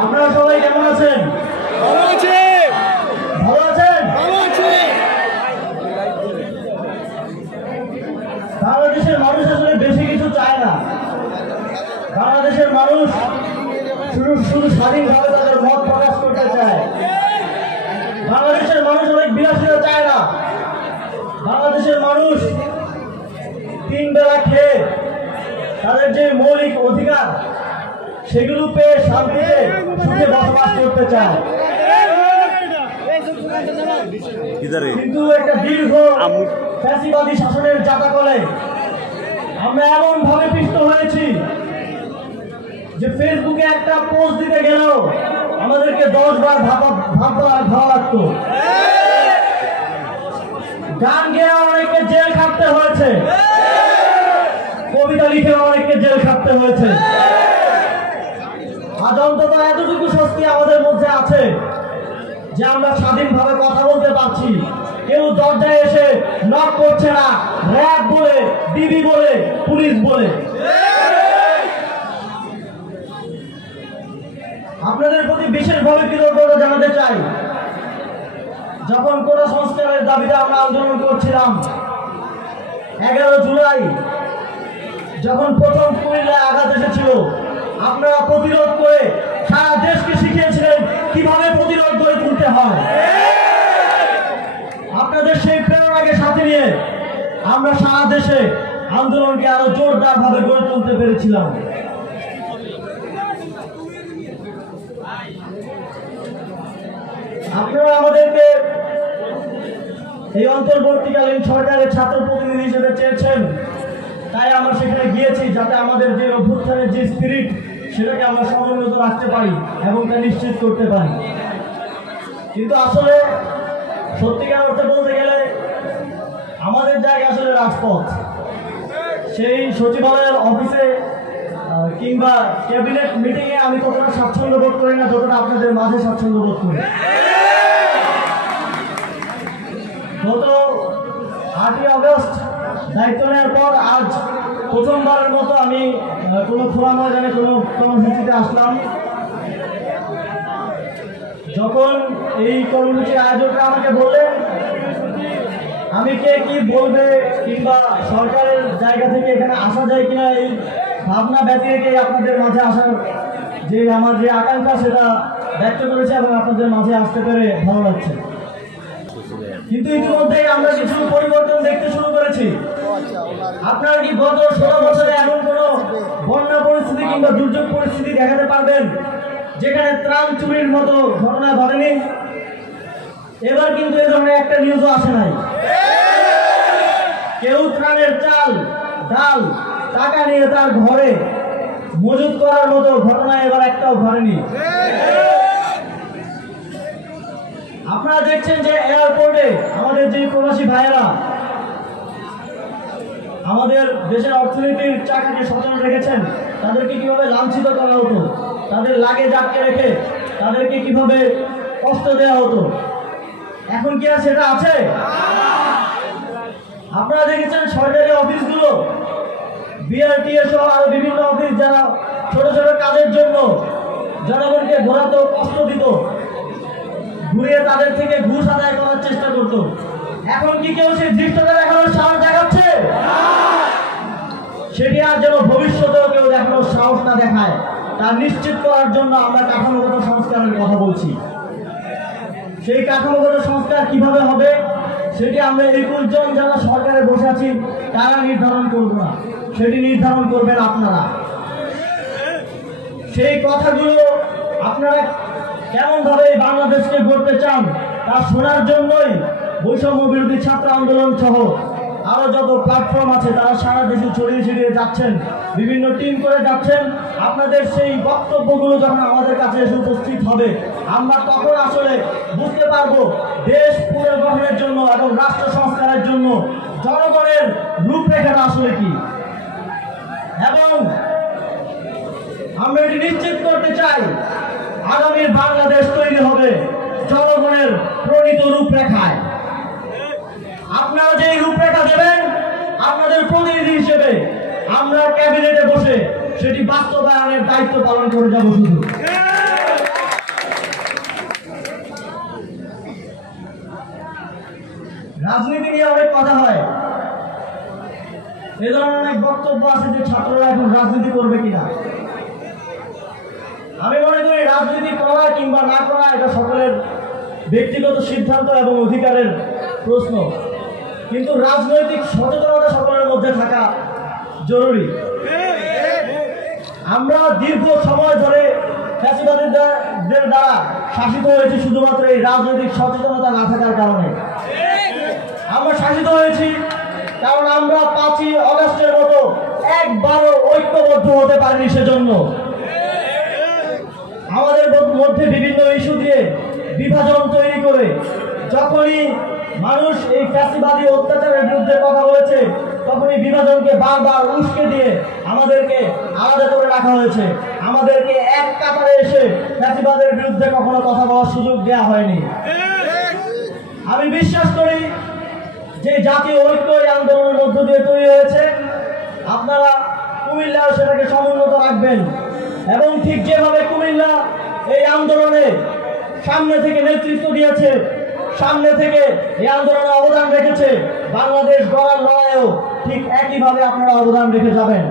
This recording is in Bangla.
আপনারা সবাই কেমন আছেন? ভালো আছি। ভালো আছেন? ভালো আছি। বাংলাদেশের মানুষ আসলে বেশি কিছু চায় না। বাংলাদেশের মানুষ শুধু স্বাধীনভাবে তাদের মত প্রকাশ করতে চায়। বাংলাদেশের মানুষ অনেক বিলাসিতা চায় না। বাংলাদেশের মানুষ 3 বেলা খেয়ে তাদের যে মৌলিক অধিকার সেগুলো পেয়ে শান্তিতে সুখে বসবাস করতে চায়। কিন্তু একটা দীর্ঘ ফ্যাসিবাদী শাসনের জাতাকলে আমরা এমন ভাবে পিষ্ট হয়েছি যে ফেসবুকে একটা পোস্ট দিতে গেলেও আমাদেরকে 10 বার ভাবা লাগতো। গান গেয়ে অনেককে জেল খাটতে হয়েছে, কবিতা লিখে অনেককে জেল খাটতে হয়েছে। আজ অন্তত এতটুকু স্বস্তি আমাদের মধ্যে আছে যে আমরা স্বাধীনভাবে কথা বলতে পারছি। কেউ দরজায় এসে নক করছে না র‍্যাব বলে, ডিবি বলে, পুলিশ বলে। আপনাদের প্রতি বিশেষভাবে কৃতজ্ঞতা জানাতে চাই। যখন কোন সংস্কারের দাবিতে আমরা আন্দোলন করছিলাম, 11 জুলাই যখন প্রথম কুমিল্লায় আঘাত এসেছিল, আপনারা প্রতিরোধ করে সারা দেশকে শিখিয়েছিলেন কিভাবে প্রতিরোধ গড়ে তুলতে হয়। আপনাদের সেই প্রেরণাকে সাথে নিয়ে আমরা সারা দেশে আন্দোলনকে আরো জোরদার ভাবে গড়ে তুলতে পেরেছিলাম। আপনারা আমাদেরকে এই অন্তর্বর্তীকালীন সরকারের ছাত্র প্রতিনিধি হিসেবে চেয়েছেন, তাই আমরা সেখানে গিয়েছি যাতে আমাদের যে অভ্যুত্থানের যে স্পিরিট সেটাকে আমরা সমুন্নত রাখতে পারি এবং তা নিশ্চিত করতে পারি। কিন্তু আসলে সত্যিকার অর্থে বলতে গেলে আমাদের জায়গা আসলে রাজপথ। সেই সচিবালয়ের অফিসে কিংবা ক্যাবিনেট মিটিংয়ে আমি ততটা স্বাচ্ছন্দ্য বোধ করি না যতটা আপনাদের মাঝে স্বাচ্ছন্দ্য বোধ করি। গত 8ই আগস্ট দায়িত্ব নেওয়ার পর আজ প্রথমবারের মতো আমি কোনো খোলা ময়দানে কোনো কর্মসূচিতে আসলাম। যখন এই কর্মসূচির আয়োজকরা আমাকে বললেন আমি কে কি বলবে কিংবা সরকারের জায়গা থেকে এখানে আসা যায় কিনা এই ভাবনা ব্যতি রেখে আপনাদের মাঝে আসার যে আমার যে আকাঙ্ক্ষা সেটা ব্যক্ত করেছে এবং আপনাদের মাঝে আসতে পেরে ভালো লাগছে। কিন্তু ইতিমধ্যেই আমরা কিছু পরিবর্তন দেখতে শুরু করেছি। আপনারা কি গত 16 বছরে এমন কোনো বন্যা পরিস্থিতি কিংবা দুর্যোগ পরিস্থিতি দেখাতে পারবেন যেখানে ত্রাণ চুরির মতো ঘটনা ঘটেনি? এবার কিন্তু এ ধরনের একটা নিউজও আসে নাই। কেউ ত্রাণের চাল, ডাল, টাকা নিয়ে তার ঘরে মজুত করার মতো ঘটনা এবার একটাও ঘটেনি। আপনারা দেখছেন যে এয়ারপোর্টে আমাদের যে প্রবাসী ভাইয়েরা আমাদের দেশের অর্থনীতির চাকাকে সচল রেখেছেন, তাদেরকে কিভাবে লাঞ্ছিত করা হতো, তাদের লাগেজ আটকে রেখে তাদেরকে কিভাবে কষ্ট দেওয়া হতো, এখন কি আর সেটা আছে? আপনারা দেখেছেন সরকারি অফিসগুলো, বিআরটিএ সহ আরো বিভিন্ন অফিস যারা ছোট ছোট কাজের জন্য জনগণকে ঘোরাতো, কষ্ট দিত, ঘুরিয়ে তাদের থেকে ঘুষ আদায় করার চেষ্টা করত। এখন কি কেউ সেই দৃশ্যটা দেখানোর সাহস দেখাচ্ছে? সেটি আর যেন ভবিষ্যতেও কেউ দেখানোর সাহস না দেখায়, তা নিশ্চিত করার জন্য আমরা কাঠামোগত সংস্কারের কথা বলছি। সেই কাঠামোগত সংস্কার কিভাবে হবে সেটি আমরা 21 জন যারা সরকারে বসে আছি তারা নির্ধারণ করব না, সেটি নির্ধারণ করবেন আপনারা। সেই কথাগুলো আপনারা কেমন ভাবে বাংলাদেশকে গড়তে চান তা শোনার জন্যই বৈষম্য বিরোধী ছাত্র আন্দোলন সহ আরো যত প্ল্যাটফর্ম আছে তারা সারা দেশে ছড়িয়ে ছিটিয়ে যাচ্ছেন, বিভিন্ন টিম করে যাচ্ছেন। আপনাদের সেই বক্তব্যগুলো যখন আমাদের কাছে এসে উপস্থিত হবে আমরা তখন আসলে বুঝতে পারবো দেশ পুনর্গঠনের জন্য এবং রাষ্ট্র সংস্কারের জন্য জনগণের রূপরেখাটা আসলে কি। এবং আমরা এটি নিশ্চিত করতে চাই আগামীর বাংলাদেশ তৈরি হবে জনগণের প্রণীত রূপরেখায়। আপনারা যে রূপরেখা দেবেন আপনাদের প্রতিনিধি হিসেবে আমরা ক্যাবিনেটে বসে সেটি বাস্তবায়নের দায়িত্ব পালন করে যাব শুধু। রাজনীতি নিয়ে অনেক কথা হয়, এ ধরনের অনেক বক্তব্য আছে যে ছাত্ররা এখন রাজনীতি করবে কিনা। আমি মনে করি রাজনীতি করা কিংবা না করা এটা সকলের ব্যক্তিগত সিদ্ধান্ত এবং অধিকারের প্রশ্ন, কিন্তু রাজনৈতিক সচেতনতা সকলের মধ্যে থাকা জরুরি। আমরা দীর্ঘ সময় ধরে ফ্যাসিবাদীদের দ্বারা শাসিত হয়েছি শুধুমাত্র এই রাজনৈতিক সচেতনতা না থাকার কারণে। আমরা শাসিত হয়েছি কারণ আমরা 5ই আগস্টের মতো একবারও ঐক্যবদ্ধ হতে পারিনি। সেজন্য আমাদের মধ্যে বিভিন্ন ইস্যু দিয়ে বিভাজন তৈরি করে যখনই মানুষ এই ফ্যাসিবাদী অত্যাচারের বিরুদ্ধে কথা বলেছে, তখনই বিভাজনকে বারবার উস্কে দিয়ে আমাদেরকে আলাদা করে রাখা হয়েছে। আমাদেরকে এক কাতারে এসে ফ্যাসিবাদের বিরুদ্ধে কখনো কথা বলার সুযোগ দেওয়া হয়নি। আমি বিশ্বাস করি যে জাতীয় ঐক্য এই আন্দোলনের মধ্য দিয়ে তৈরি হয়েছে। আপনারা কুমিল্লাও সেটাকে সমুন্নত রাখবেন এবং ঠিক যেভাবে কুমিল্লা এই আন্দোলনে সামনে থেকে নেতৃত্ব দিয়েছে, সামনে থেকে এই আন্দোলনে অবদান রেখেছে, বাংলাদেশ গড়ার লড়াইয়েও ঠিক একইভাবে আপনারা অবদান রেখে যাবেন।